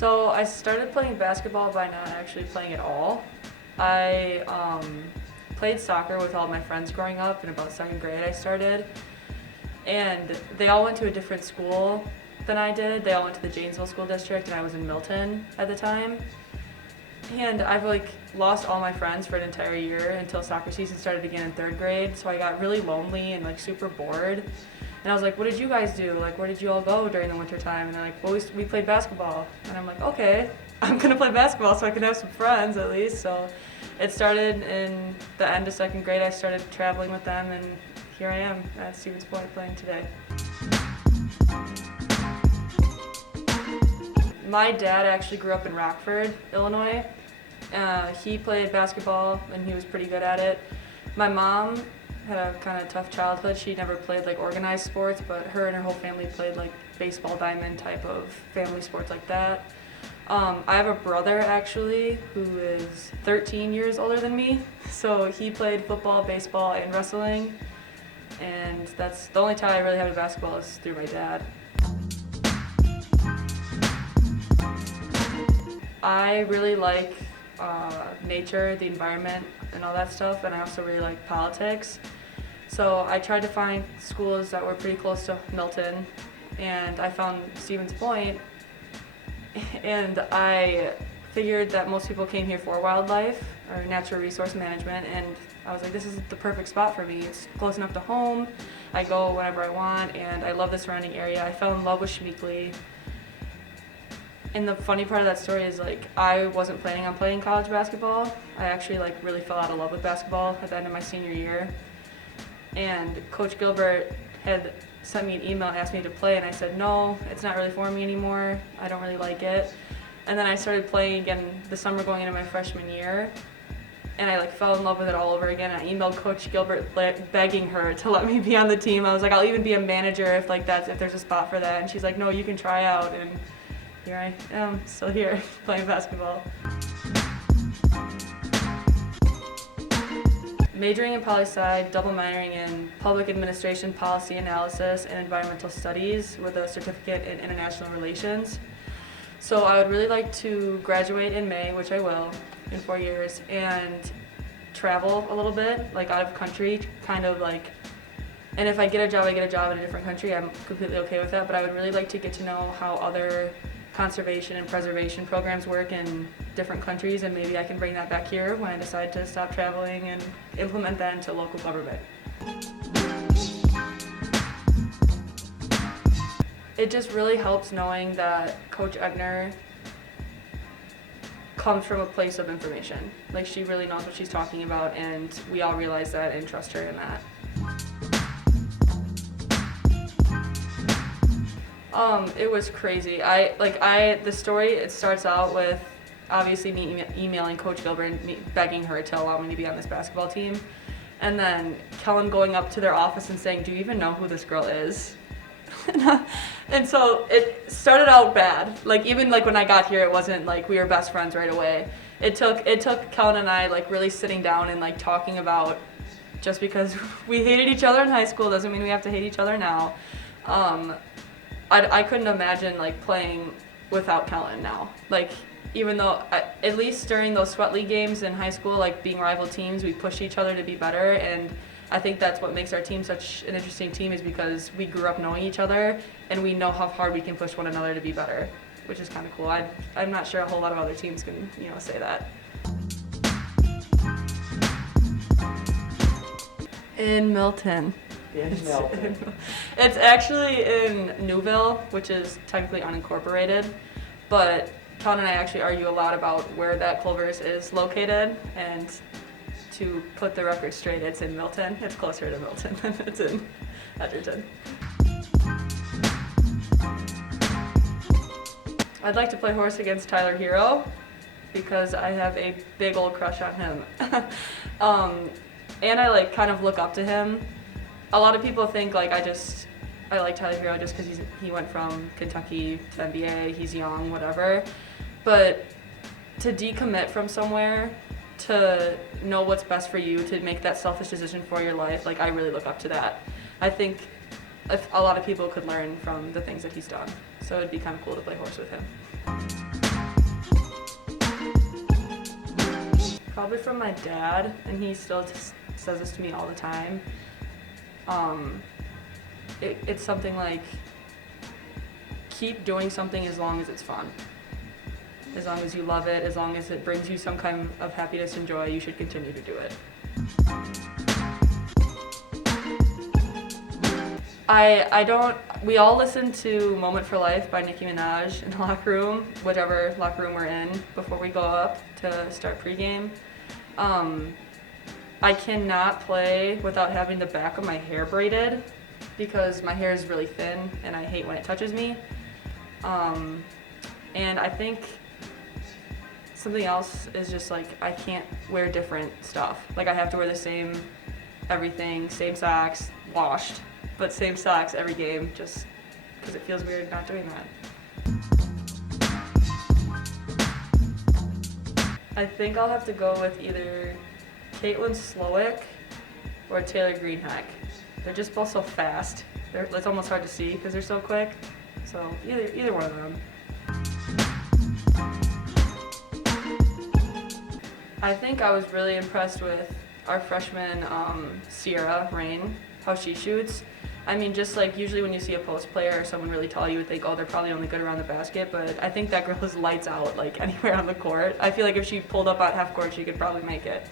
So I started playing basketball by not actually playing at all. I played soccer with all my friends growing up. In about second grade I started. And they all went to a different school than I did. They all went to the Janesville School District and I was in Milton at the time. And I've lost all my friends for an entire year until soccer season started again in third grade. So I got really lonely and super bored. And I was like, what did you guys do? Where did you all go during the winter time? And they're like, well, we played basketball. And I'm like, okay, I'm gonna play basketball so I can have some friends at least. So it started in the end of second grade. I started traveling with them and here I am at Stevens Point playing today. My dad actually grew up in Rockford, Illinois. He played basketball and he was pretty good at it. My mom had a kind of tough childhood. She never played organized sports, but her and her whole family played baseball diamond type of family sports like that. I have a brother actually who is 13 years older than me. So he played football, baseball, and wrestling. And that's the only tie I really have to basketball is through my dad. I really like nature, the environment, and all that stuff, and I also really like politics. So I tried to find schools that were pretty close to Milton, and I found Stevens Point, and I figured that most people came here for wildlife or natural resource management, and I was like, this is the perfect spot for me. It's close enough to home, I go whenever I want, and I love the surrounding area. I fell in love with Schmidt. And the funny part of that story is I wasn't planning on playing college basketball. I actually really fell out of love with basketball at the end of my senior year. And Coach Gilbert had sent me an email and asked me to play, and I said, no, it's not really for me anymore. I don't really like it. And then I started playing again the summer going into my freshman year. And I fell in love with it all over again. I emailed Coach Gilbert begging her to let me be on the team. I was like, I'll even be a manager if there's a spot for that. And she's like, no, you can try out. And here I am, still here, playing basketball. Majoring in poli-sci, double minoring in public administration, policy analysis, and environmental studies with a certificate in international relations. So I would really like to graduate in May, which I will, in 4 years, and travel a little bit, out of country, and if I get a job in a different country, I'm completely okay with that, but I would really like to get to know how other conservation and preservation programs work in different countries, and maybe I can bring that back here when I decide to stop traveling and implement that into local government. It just really helps knowing that Coach Egner comes from a place of information. She really knows what she's talking about, and we all realize that and trust her in that. It was crazy. The story, it starts out with obviously me emailing Coach Gilbert and me begging her to allow me to be on this basketball team. And then Kellan going up to their office and saying, do you even know who this girl is? And so it started out bad. Even when I got here, it wasn't we were best friends right away. It took Kellan and I really sitting down and talking about, just because we hated each other in high school doesn't mean we have to hate each other now. I couldn't imagine playing without Kellan now. Even though, at least during those sweat league games in high school, being rival teams, we push each other to be better, and I think that's what makes our team such an interesting team, is because we grew up knowing each other and we know how hard we can push one another to be better, which is kind of cool. I'm not sure a whole lot of other teams can say that. In Milton. It's actually in Newville, which is technically unincorporated, but Kellan and I actually argue a lot about where that Culver is located, and to put the record straight, it's in Milton. It's closer to Milton than it's in Edgerton. I'd like to play horse against Tyler Hero because I have a big old crush on him. And I kind of look up to him. A lot of people think I like Tyler Hero just because he went from Kentucky to NBA, he's young, whatever. But to decommit from somewhere, to know what's best for you, to make that selfish decision for your life, I really look up to that. I think a lot of people could learn from the things that he's done. So it'd be kind of cool to play horse with him. Probably from my dad, and he still just says this to me all the time. It's something like, keep doing something as long as it's fun. As long as you love it, as long as it brings you some kind of happiness and joy, you should continue to do it. We all listen to Moment for Life by Nicki Minaj in the locker room, whatever locker room we're in, before we go up to start pregame. I cannot play without having the back of my hair braided because my hair is really thin and I hate when it touches me. And I think something else is just like, I can't wear different stuff. Like I have to wear the same everything, same socks, washed, but same socks every game, just because it feels weird not doing that. I think I'll have to go with either Caitlin Slowick or Taylor Greenhack. They're just both so fast. It's almost hard to see because they're so quick. So either one of them. I think I was really impressed with our freshman Sierra Rain, how she shoots. I mean, just like usually when you see a post player or someone really tall, you would think, oh, they're probably only good around the basket, but I think that girl is lights out, like anywhere on the court. I feel like if she pulled up at half court, she could probably make it.